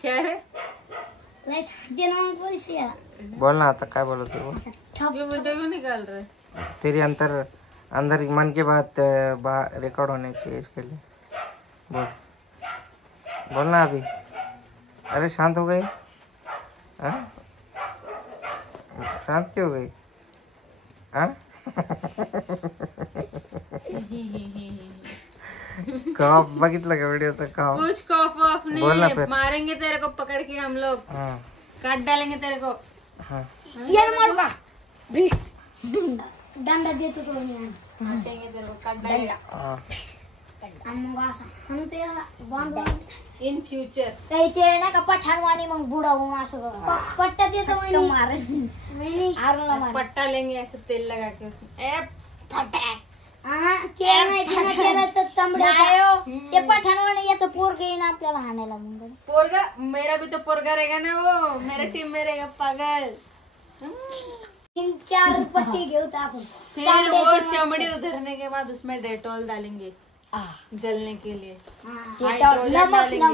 क्या रे बोल ना आता काय बोलत हो? निकाल रहे तेरी अंदर मन की बात रिकॉर्ड होनी चाहिए इसके लिए। बोल बोलना अभी। अरे शांत हो गई? शांत क्यों हो गई? कॉफ बघितलं का व्हिडिओचा कॉफ? कुछ कॉफ ऑफ नहीं, मारेंगे तेरे को पकड़ के हम लोग, काट डालेंगे तेरे को। दंड देतो तो काटेंगे तेरे को, काट डालेंगे इन फ्यूचर। काही ते ना का पठाणवाणी मग बुडावून असं पट्टा देतो पट्टा लेंगे ऐसे तेल लगा के उसमें। ते पठाणवाणी याचं पोरग येईन आपल्याला हाणायला मग। पोरगा मेरा भी तो पोरगा रहेगा ना, वो मेरा टीम में रहेगा पागल। 3-4 पट्टी घेऊ आपण, फिर वो चमड़ी उधरने के बाद उसमें डेटॉल डालेंगे जलने के लिए, हाइड्रोजन डालेंगे,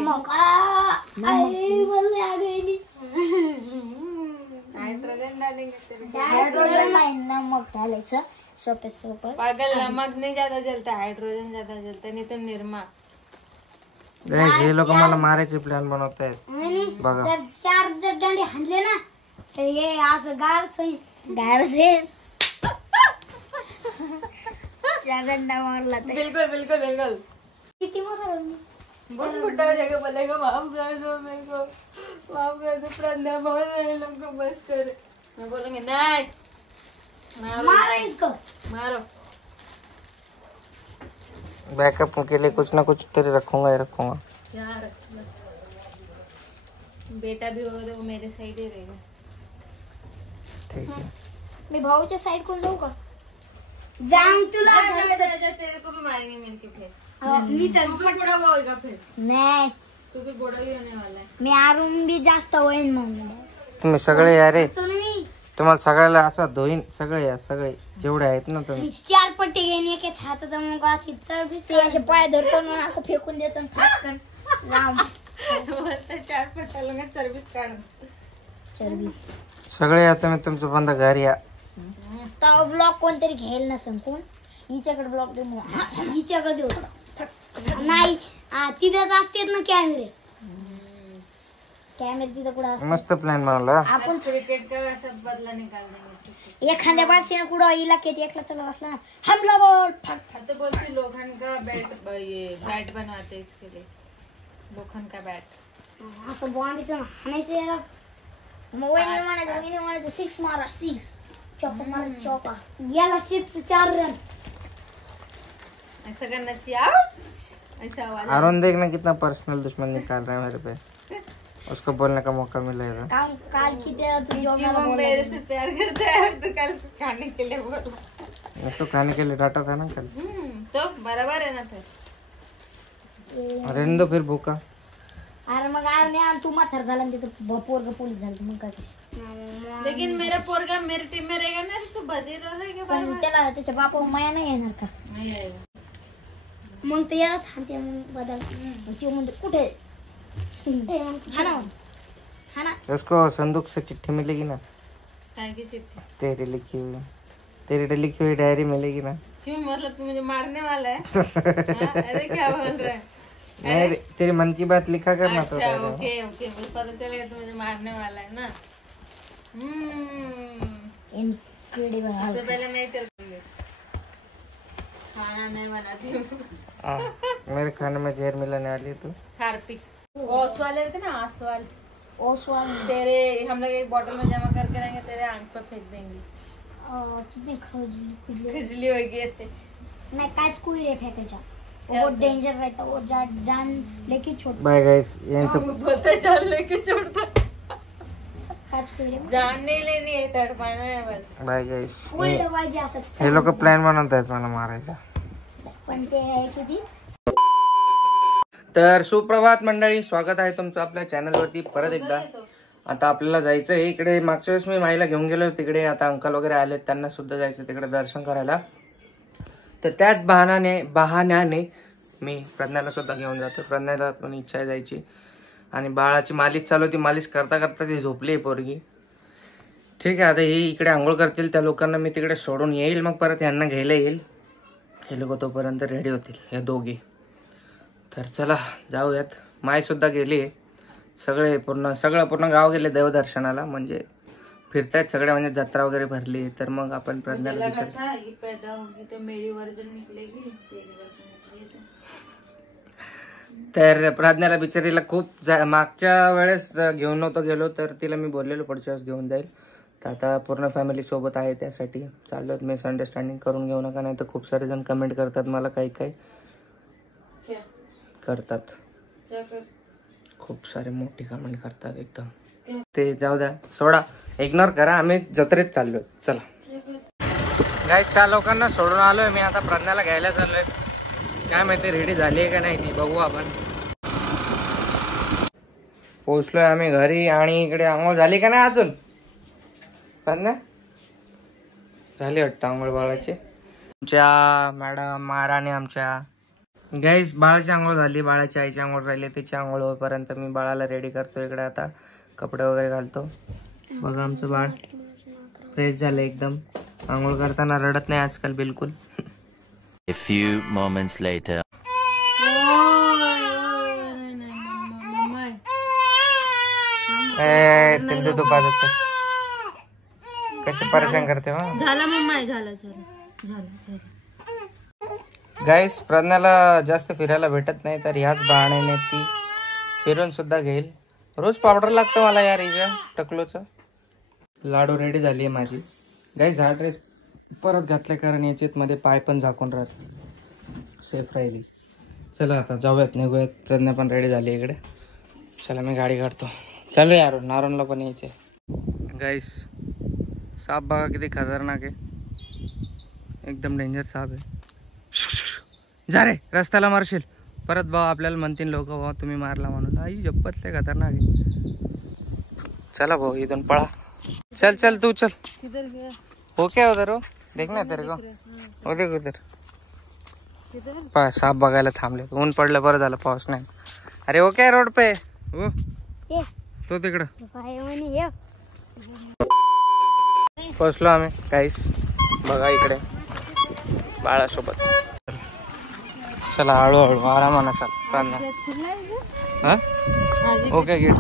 हाइड्रोजन डालेंगे, हाइड्रोजन नाही नमक डालायचं सोपे सोपे। पागल नमक नहीं ज्यादा जलता, हाइड्रोजन ज्यादा जलता, नहीं तो निरमा। हे लोक मला मारायचे प्लॅन बनवतायत बघा। तर 4 जर दंडे हाणले ना तर हे असं गार सही दंडा मारला तर बिल्कुल बिल्कुल बिल्कुल। किती मारला बहुत बुढ़ा हो जाएगा, बोलेगा माफ कर दो मेरे को, माफ कर दो प्रज्ञा, बोल रहे लोग को बस कर। मैं बोलूंगी नहीं, मारो इसको, मारो। बैकअप के लिए कुछ ना कुछ तेरे रखूंगा ही रखूंगा यार। बेटा भी होगा तो वो मेरे साइड ही रहेगा। ठीक है, मैं भाऊच्या साइड कोण जाऊ का? जाम तुला तेरे को भी मारेंगे मिलके फिर। मी तर तू भी बुढ़ा होगा फिर, नाही, तू भी बुढ़ा ही होने वाला है। मी आरून बी जास्त होईन मग। तुम्ही सगळे या रे, तुम्ही तुम्हाला सगळ्याला असं धुईन, सगळे या सगळे जेवढे आहेत ना तुम्ही। 4 पट्टी घेईन एकाच हातात, मग अशी चरबी ते असे पाय धरतो ना असं फेकून देतो फटकन जाम 4 पट्ट्याला चरबीच काढून चरबी सगळे या तुम्ही, तुमचं बंद घर या। तर ब्लॉक कोणतरी घेईल नसेल कोण, हिच्याकडे ब्लॉक दे, हिच्याकडे देऊ नाही, तिथेच असतेत ना कॅमेरे, कॅमेरे तिथं कुठं असतात। मस्त प्लॅन बनवला आपण क्रिकेट का वैसा बदला निकाल देंगे। एखाद्या बादशाह कुठं इलाक्यात एकला चला असला हमला बोल फट फट, तो बोलती लोखंड का बैट, ये बैट बनवाते इसके लिए, लोखंड का बैट असं बॉम्बीचं हाणायचं, मग वहिनी म्हणायचं 6 मारा 6 चौका मारा चौका, गेला 6 4 रन, ऐसा करना चाहिए। आउच ऐसा आवाज। अरुण देखना कितना पर्सनल दुश्मन निकाल रहा है मेरे पे, उसको बोलने का मौका मिलेगा। काल की वो मेरे से प्यार करता है और तू कल खाने के लिए बोला, उसको खाने के लिए डांटा था ना कल। तो बराबर है ना फिर, रहने दो फिर भूखा। अरे मग अरे तू म्हातार झाला त्याचं पोरग पोलीस झालं मग काय, लेकिन मेरा पोरगा मेरी टीम में रहेगा ना तो बधी रहेगा, पण त्याला त्याच्या बापा माया नाही येणार का? नहीं आएगा। मग ते याला सांगते मग बदल, ते म्हणतो कुठे हा ना उसको संदूक से चिट्ठी मिलेगी ना, काय की चिट्ठी? तेरी लिखी हुई डायरी मिलेगी ना। क्यों, मतलब तू मुझे मारने वाला है? अरे क्या बोल रहा है? नहीं, तेरी मन की बात लिखा करना। अच्छा ओके ओके, बस पता चलेगा तू मुझे मारने वाला है ना। इनक्रेडिबल। सबसे पहले मैं तेरे को खाना नहीं बनाती हूँ। मेरे खाने में जहर मिलाने वाली है तू। हार्पिक ओसवाल रहते ना, ओसवाल तेरे हम लोग एक बोतल में जमा करके रहेंगे, तेरे आंख पर फेंक देंगे। कितने खुजली होगी ऐसे। नहीं काच कोई रे फेंकेचा, वो डेंजर रहता, वो जान लेके छोड़। बाय गाइस, ये सब बोलते जान लेके छोड़ता, काच कोई रे जान नहीं लेनी है, तड़पाना है बस। बाय गाइस, उलट वाज जा सकता, हे लोक प्लॅन बनवतायत मला मारायचा। पण ते आहे किती। तर सुप्रभात मंडळी, स्वागत आहे तुमचं आपल्या चॅनलवरती परत एकदा। आता आपल्याला जायचं आहे इकडे, मागच्या वेळेस मी माईला घेऊन गेलो तिकडे, आता अंकल वगैरे आले, त्यांना सुद्धा जायचं तिकडे दर्शन करायला। तर त्याच बहाण्याने मी प्रज्ञाला सुद्धा घेऊन जातो. प्रज्ञाला पण इच्छा आहे जायची. आणि बाळाची मालिश चालू होती. मालिश करता करता ती झोपली पोरगी. ठीक आहे, आता ही इकडे आंघोळ करतील. त्या लोकांना मी तिकडे सोडून येईल. मग परत यांना घ्यायला येईल. हे लोक तोपर्यंत रेडी होतील, हे दोघी. तर चला जाऊयात. मायसुद्धा गेली आहे. सगळं पूर्ण गाव गेले देवदर्शनाला. म्हणजे फिरतायत सगळे. म्हणजे जत्रा वगैरे भरली. तर मग आपण प्रज्ञाला तर प्रज्ञाला बिचारीला खूप मागच्या वेळेस घेऊन नव्हतो गेलो. तर तिला मी बोललेलो पुढच्या वेळेस घेऊन जाईल. तर आता पूर्ण फॅमिली सोबत आहे. त्यासाठी चाललो. मिसअंडरस्टँडिंग करून घेऊ नका. नाही तर खूप सारे जण कमेंट करतात मला. काही करतात. खूप सारे मोठी कमेंट करतात एकदम. ते जाऊ द्या, सोडा, इग्नोर करा. आम्ही जत्रेत चाललोय. चला गाईस, त्या लोकांना सोडून आलोय मी. आता प्रज्ञाला घ्यायला चाललोय. काय माहिती रेडी झाली आहे का नाही ती, बघू आपण. पोहोचलोय आम्ही घरी. आणि इकडे आंघोळ झाली का नाही अजून? प्रज्ञा झाली वाटतं आंघोळ बाळाची. आमच्या मॅडम महाराणी आमच्या. गाईस, बाळाची आंघोळ झाली. बाळाची आईची आंघोळ राहिली. तिची आंघोळ होईपर्यंत मी बाळाला रेडी करतो. इकडे आता कपडे वगैरे घालतो. बघा आमचं बाळ फ्रेश झालं एकदम. आंघोळ करताना रडत नाही आजकाल बिलकुल. A few moments later. तिंदू दुपारच कसे परेशान करते. झाला मम्मा, झालं. गाईस, प्रज्ञाला जास्त फिरायला भेटत नाही. तर ह्याच बहाण्याने ती फिरून सुद्धा घेईल. रोज पावडर लागतं मला यार हिच्या टकलोचं. लाडू रेडी झाली आहे माझी. गाईस, हा ड्रेस परत घातले कारण याच्यात मध्ये पाय पण झाकून राहत. सेफ राहिली. चला आता जाऊयात, निघूयात. प्रज्ञा पण रेडी झाली इकडे. चला मी गाडी काढतो. चल यार, नारोनला पण यायचे. गाईस, साप बघा किती खतरनाक आहे. एकदम डेंजर साप आहे. जा रे, रस्त्याला मारशील परत. भाऊ आपल्याला म्हणतील लोक, भाऊ तुम्ही मारला म्हणून. आई जप्पत लय खतरनाक आहे. चला भाऊ इथून पळा. चल तू चल. हो क्या उधर हो, देखना तेरे को. हो देख उधर. साप बघायला थांबले. ऊन पडलं, बरं झालं पाऊस नाही. अरे हो काय रोड पे हो तो तिकडं. पोचलो आम्ही. काहीच बघा इकडे बाळासोबत. चला हळूहळू आरामानं चाल. हाँ ओके गेट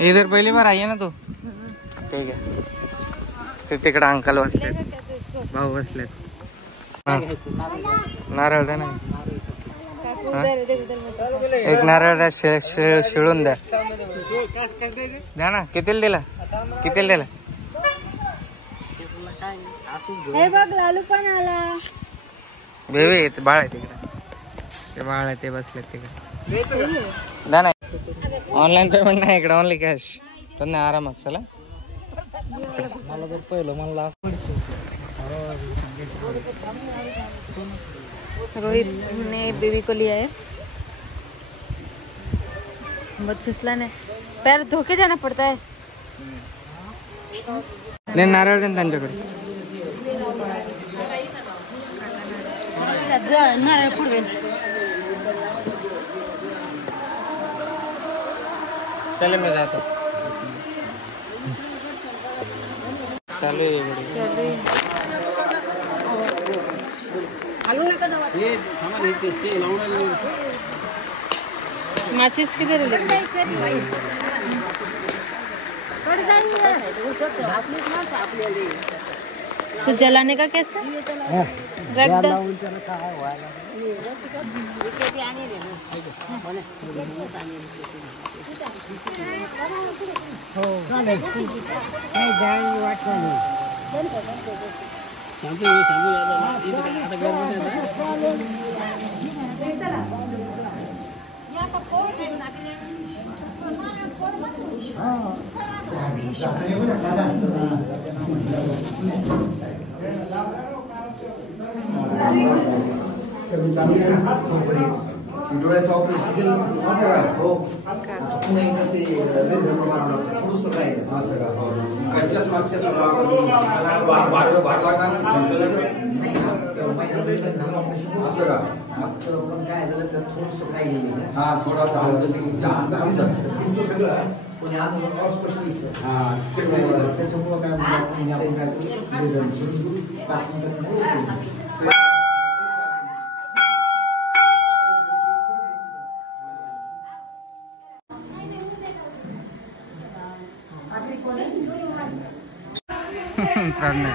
इधर पहली बार आइए ना तो. ठीक आहे. ते तिकडे अंकल बसले, भाऊ बसलेत. नारळ द्या ना. एक नारळ द्या, शिळून द्या. द्या ना. कितीला दिला? हे बघ लालू पण आला. बेबी ते बाळ आहे तिकडे. ते बाळ आहे ते बसले तिकडे. द्या ना. ऑनलाईन पेमेंट नाही इकडे, ओनली कॅश. पण आरामात. चला मला जर पहिलं मला रोहित ने बेबी को लिया है. बहुत फिसला है, पैर धो के जाना पड़ता है. नाही नारळ दे त्यांच्याकडे. नारळ पुढे. चले मी जातो. चालू माचिस किधर है? तो जलाने का कैसे? रख दो. डोळ्याचं ऑपरेशन केलं हो नाही तर ते थोडंसं काय मागच्या महिन्यात झालं ऑपरेशन असं का मग पण काय झालं तर थोडंसं काय गेलं हा थोडासा दिसतं सगळं पण आता अस्पष्ट दिसतं त्याच्यामुळं काय म्हणजे आपण काय प्रज्ञा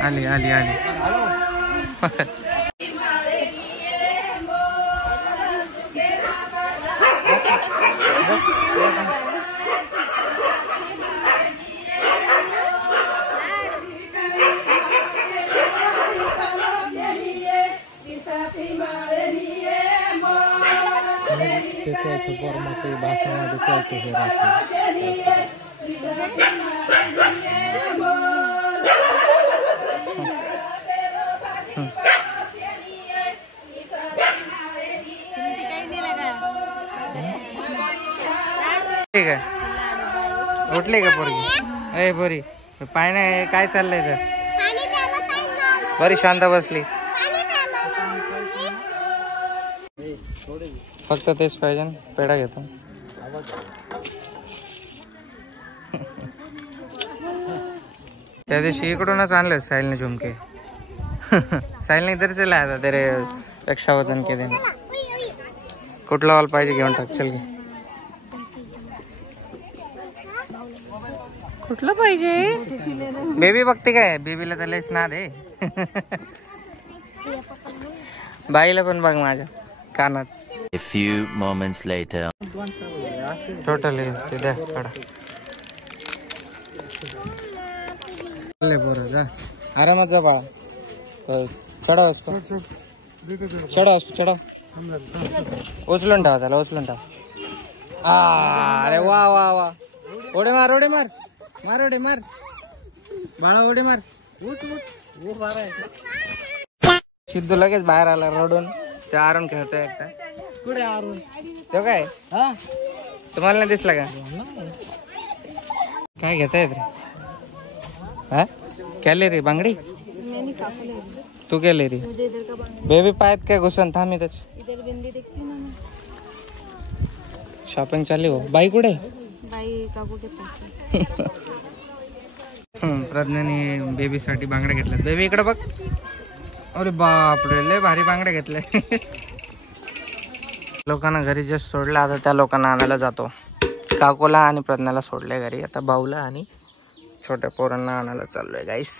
आली आली आली ठीक आहे उठली का पोरगी ए पोरी पाय नाही काय चाललंय तर बरी शांत बसली फक्त तेच पाहिजे पेढा घेतो त्या दिवशी इकडूनच आणलं साहिलने झुमके साहिलने इधर चला आता तेरे रक्षाबंधन के दिन कुठला वाल पाहिजे घेऊन टाक चल घे कुठलं पाहिजे बेबी बघते काय बेबीला तर लयच ना दे बाईला पण बघ माझ्या कानात A few moments later. Totally ते द्या काढा बरं जा आरामात जा बाळा चढाव असतो चढाव असतो चढाव उचलून ठेवा त्याला उचलून ठेवा अरे वा वा वा उडी मार मार उडी मार बाळा उडी मार सिद्धू लगेच बाहेर आला रडून ते आरून खेळतोय एकटा कुठे आरून तो काय हा तुम्हाला नाही दिसला का काय घेताय रे हा कॅलेरी बांगडी तू कॅलेरी बेबी पायात काय घुसन थांब इथेच शॉपिंग चालली हो बाई कुठे प्रज्ञाने बेबी साठी बांगड्या घेतल्या बेबी इकडे बघ अरे बापरे लय भारी बांगड्या घेतल्या लोकांना घरी जस्ट सोडलं आता त्या लोकांना आणायला जातो काकोला आणि प्रज्ञाला सोडले घरी आता भाऊला आणि छोट्या पोरांना आणायला चाललोय गाईस